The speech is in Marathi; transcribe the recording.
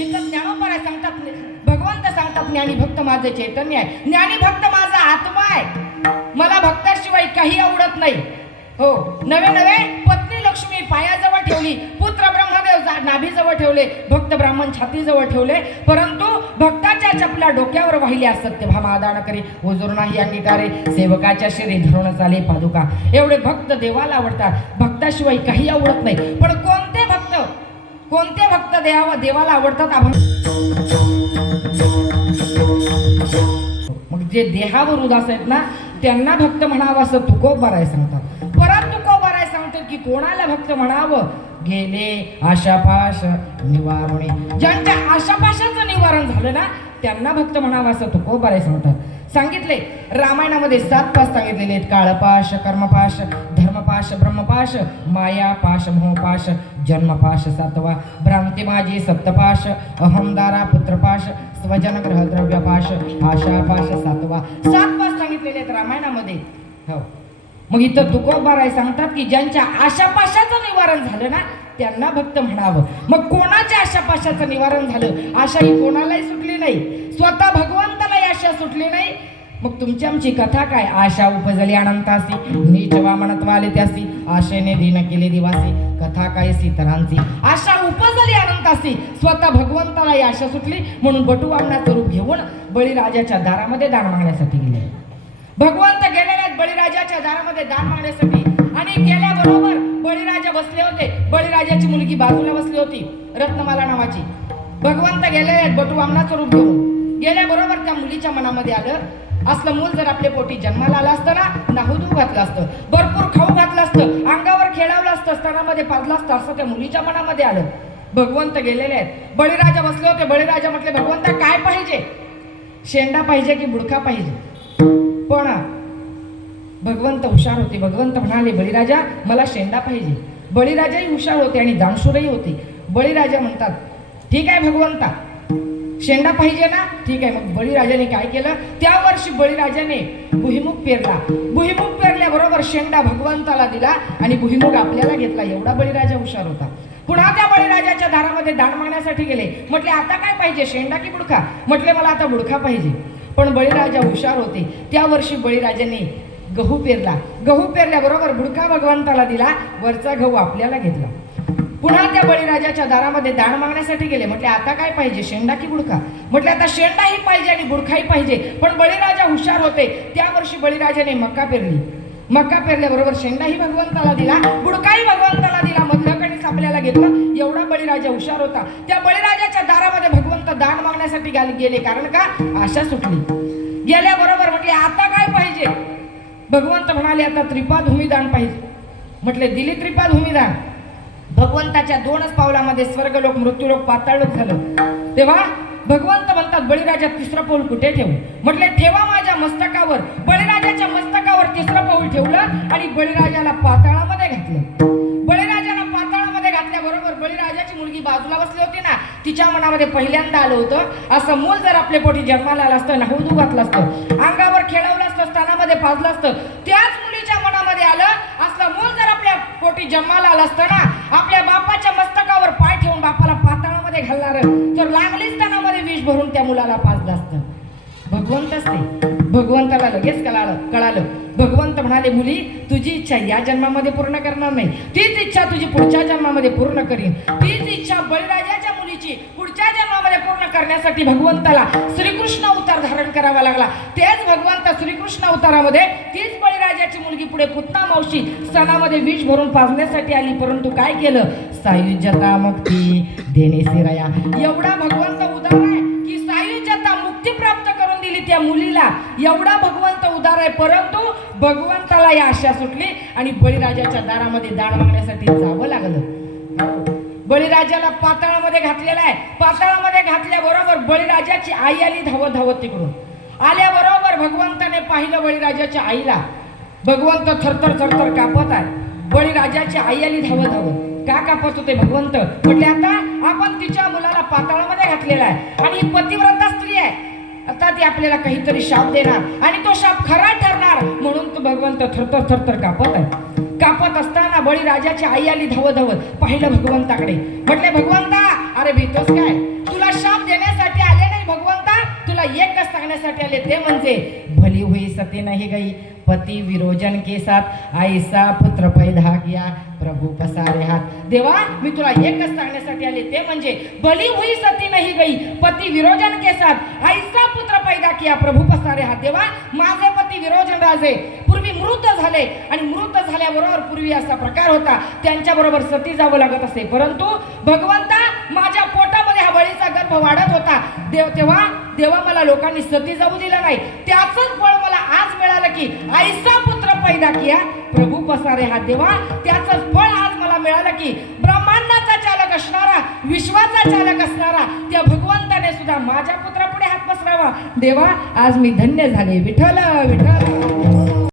इथं सांगतात भगवंत सांगतात ज्ञानी भक्त माझे चैतन्य आहे. ज्ञानी भक्त माझा आत्मा आहे. मला भक्ताशिवाय काही आवडत नाही. हो नवे नवे पत्नी लक्ष्मी पायाजवळ ठेवली पुत्र ब्रह्मदेव नाभीजवळ ठेवले भक्त ब्राह्मण छातीजवळ ठेवले परंतु भक्ताच्या चपला डोक्यावर वाहिल्या सत्यभामा दान करे. हुजूर नाही अंगीकारे सेवकाच्या शरीर धरून चाले पादुका. एवढे भक्त देवाला आवडतात. भक्ताशिवाय काही आवडत नाही. पण कोणते भक्त कोणते भक्त देवा देवाला आवडतात? आपण मग जे देहावर उदास आहेत ना त्यांना भक्त म्हणावं असं तुकोबाराय सांगतात. कोणाला भक्त म्हणावं? गेले आशापाश निवारणे. ज्यांच्या आशापाशाचं निवारण झालं ना त्यांना भक्त म्हणावं असं तुकोबाराय सांगतात. सांगितले रामायणामध्ये सात पास सांगितलेले आहेत. काळपाश कर्मपाश धर्मपाश ब्रह्मपाश माया पाश मोहपाश जन्मपाश सातवा. भ्रांतिमाजी सप्तपाश अहमदारा पुत्रपाश स्वजन ग्रह द्रव्यपाश आशापाश सातवा. सात पास सांगितलेले आहेत रामायणामध्ये. हो. मग इथं तुकोबाराय सांगतात की ज्यांच्या आशापाशाचं निवारण झालं ना त्यांना भक्त म्हणावं. मग कोणाच्या आशापाशाचं निवारण झालं? आशा ही कोणालाही सुटली नाही. स्वतः भगवंतालाही आशा सुटली नाही. मग तुमची आमची कथा काय? आशा उपजली अनंतासी नीच वामनत्व आले त्यासी आशेने दिन केले दिवासी कथा काय सीतरांची? आशा उपजली अनंतासी स्वतः भगवंताला आशा सुटली म्हणून बटू वामनाचं रूप घेऊन बळीराजाच्या दारामध्ये दान मागण्यासाठी गेले. भगवंत गेलेले बळीराजाच्या दारामध्ये दान मागण्यासाठी. आणि गेल्याबरोबर बळीराजा बसले होते. बळीराजाची मुलगी बाजूला बसली होती रत्नमाला नावाची. भगवंत गेलेले आहेत बटू वामनाचं रूप घेऊन. गेल्याबरोबर त्या मुलीच्या मनामध्ये आलं असलं मूल जर आपल्या पोटी जन्माला आलं असतं ना नाहुदू घातलं असतं भरपूर खाऊ घातलं असतं अंगावर खेळावलं असतं स्तनामध्ये पाजलं असतं असं त्या मुलीच्या मनामध्ये आलं. भगवंत गेलेले आहेत. बळीराजा बसले होते. बळीराजा म्हटले भगवंत काय पाहिजे? शेंडा पाहिजे की बुडका पाहिजे? पण भगवंत हुशार होते. भगवंत म्हणाले बळीराजा मला शेंडा पाहिजे. बळीराजाही हुशार होते आणि दानशूरही होते. बळीराजा म्हणतात ठीक आहे भगवंता शेंडा पाहिजे ना? ठीक आहे. मग बळीराजाने काय केलं? त्या वर्षी बळीराजाने भुईमुख पेरला. भुईमुख पेरल्याबरोबर शेंडा भगवंताला दिला आणि भुईमुख आपल्याला घेतला. एवढा बळीराजा हुशार होता. पुन्हा त्या बळीराजाच्या दारामध्ये दान मागण्यासाठी गेले. म्हटले आता काय पाहिजे? शेंडा की बुडखा? म्हटले मला आता बुडखा पाहिजे. पण बळीराजा हुशार होते. त्या वर्षी बळीराजाने गहू पेरला. गहू पेरल्याबरोबर बुडका भगवंताला दिला. वरचा गहू आपल्याला घेतला. पुन्हा त्या बळीराजाच्या दारामध्ये दान मागण्यासाठी गेले. म्हटले आता काय पाहिजे? शेंडा की बुडका? म्हटले आता शेंडाही पाहिजे आणि बुडकाही पाहिजे. पण बळीराजा हुशार होते. त्या वर्षी बळीराजाने मक्का पेरली. मक्का पेरल्याबरोबर शेंडाही भगवंताला दिला. बुडकाही भगवंताला दिला. मधलं कणीस आपल्याला घेतलं. एवढा बळीराजा हुशार होता. त्या बळीराजाच्या दारामध्ये भगवंत दान मागण्यासाठी गेले. कारण का? आशा सुटली. गेल्याबरोबर म्हटले आता भगवंत म्हणाले आता त्रिपाद भूमिदान पाहिजे. म्हटले दिली त्रिपाद भूमिदान भगवंताच्या दोनच पावलामध्ये स्वर्गलोक मृत्यूलोक पाताळलोक झालं. तेव्हा भगवंत म्हणतात बळीराजा तिसरं पाऊल कुठे ठेवू? म्हटले ठेवा माझ्या मस्तकावर. बळीराजाच्या मस्तकावर तिसरं पाऊल ठेवलं आणि बळीराजाला पाताळामध्ये घातलं. बळीराजाला पाताळामध्ये घातल्याबरोबर बळीराजाची मुलगी बाजूला बसली होती ना तिच्या मनामध्ये पहिल्यांदा आलं होतं असं मूल जर आपल्या पोटी जन्माला आलं असतं नाहूदू घातलं असतं अंगावर खेळवलं असतं कानामध्ये पाजलं असतं. त्याच मुलीच्या मनामध्ये आलं. असलं मूल जर आपल्या पोटी जन्माला आलं असतं ना आपल्या बापाच्या मस्तकावर पाय ठेवून बापाला पाताळामध्ये घालणार. तर लागलीच स्थानामध्ये विष भरून त्या मुलाला पाजलं असतं. भगवंतच ते भगवंताला लगेच कळालं कळालं. भगवंत म्हणाले मुली तुझी इच्छा या जन्मामध्ये पूर्ण करणार नाही. तीच इच्छा तुझी पुढच्या जन्मामध्ये पूर्ण करीन. तीच इच्छा बळीराजाच्या मुलीची पुढच्या जन्मामध्ये पूर्ण करण्यासाठी भगवंताला श्रीकृष्ण अवतार धारण करावा लागला. तेच भगवंत श्रीकृष्ण अवतारामध्ये तीच बळीराजाची मुलगी पुढे पुतना मावशी सणामध्ये विष भरून पाजण्यासाठी आली. परंतु काय केलं? सायुज्यता मुक्ती देणे सिराया. एवढा भगवंत उदार आहे की सायुज्यता मुक्ती प्राप्त करून दिली त्या मुलीला. एवढा भगवंत उदार आहे परंतु भगवंताला या आशा सुटली आणि बळीराजाच्या दारामध्ये दान मागण्यासाठी जावं लागलं. बळीराजाला पाताळामध्ये घातलेला आहे. पाताळामध्ये घातल्याबरोबर बळीराजाची आई आली धावत धावत तिकडून. आल्याबरोबर भगवंताने पाहिलं बळीराजाच्या आईला. भगवंत थरथर थरथर कापत आहे. बळीराजाची आई आली धावत धावत का कापत होते भगवंत? म्हटले आता आपण तिच्या मुलाला पाताळामध्ये घातलेला आहे आणि पतिव्रता आता ती आपल्याला काहीतरी शाप देणार आणि तो शाप खरा ठरणार म्हणून तो भगवंत थरथर थरथर कापत आहे. कापत असताना बळीराजाची आई आली धावत धावत पाहिलं भगवंताकडे. म्हटले भगवंता अरे भीतोस काय? तुला शाप देण्यासाठी आले नाही भगवंत. एकच सांगण्यासाठी आले ते म्हणजे भली हुई सती नाही गई पती विरोजन के साथ आईसा पुत्र पैदा किया प्रभू पसारे हात देवा मी तुला एकच सांगण्यासाठी आले ते म्हणजे बली हुई सती नाही गई पती विरोजन के साथ आईसा पुत्र पैदा किया प्रभू पसारे हात देवा माझे पती विरोजन राजे पूर्वी मृत झाले आणि मृत झाल्याबरोबर पूर्वी असा प्रकार होता त्यांच्याबरोबर सती जावं लागत असे. परंतु भगवंता माझ्या पोटामध्ये हा बळीचा गर्भ वाढत होता. देव तेव्हा तेव्हा मला लोकांनी सती जाऊ दिलं नाही. त्याच फळ मला आज मिळालं की आईचा पुत्र पैदा किया प्रभू पसारे हा देवा. त्याच फळ आज मला मिळालं की ब्रह्मांडाचा चालक असणारा विश्वाचा चालक असणारा त्या भगवंताने सुद्धा माझ्या पुत्रापुढे हात पसरावा. देवा आज मी धन्य झाले. विठ्ठल विठ्ठल.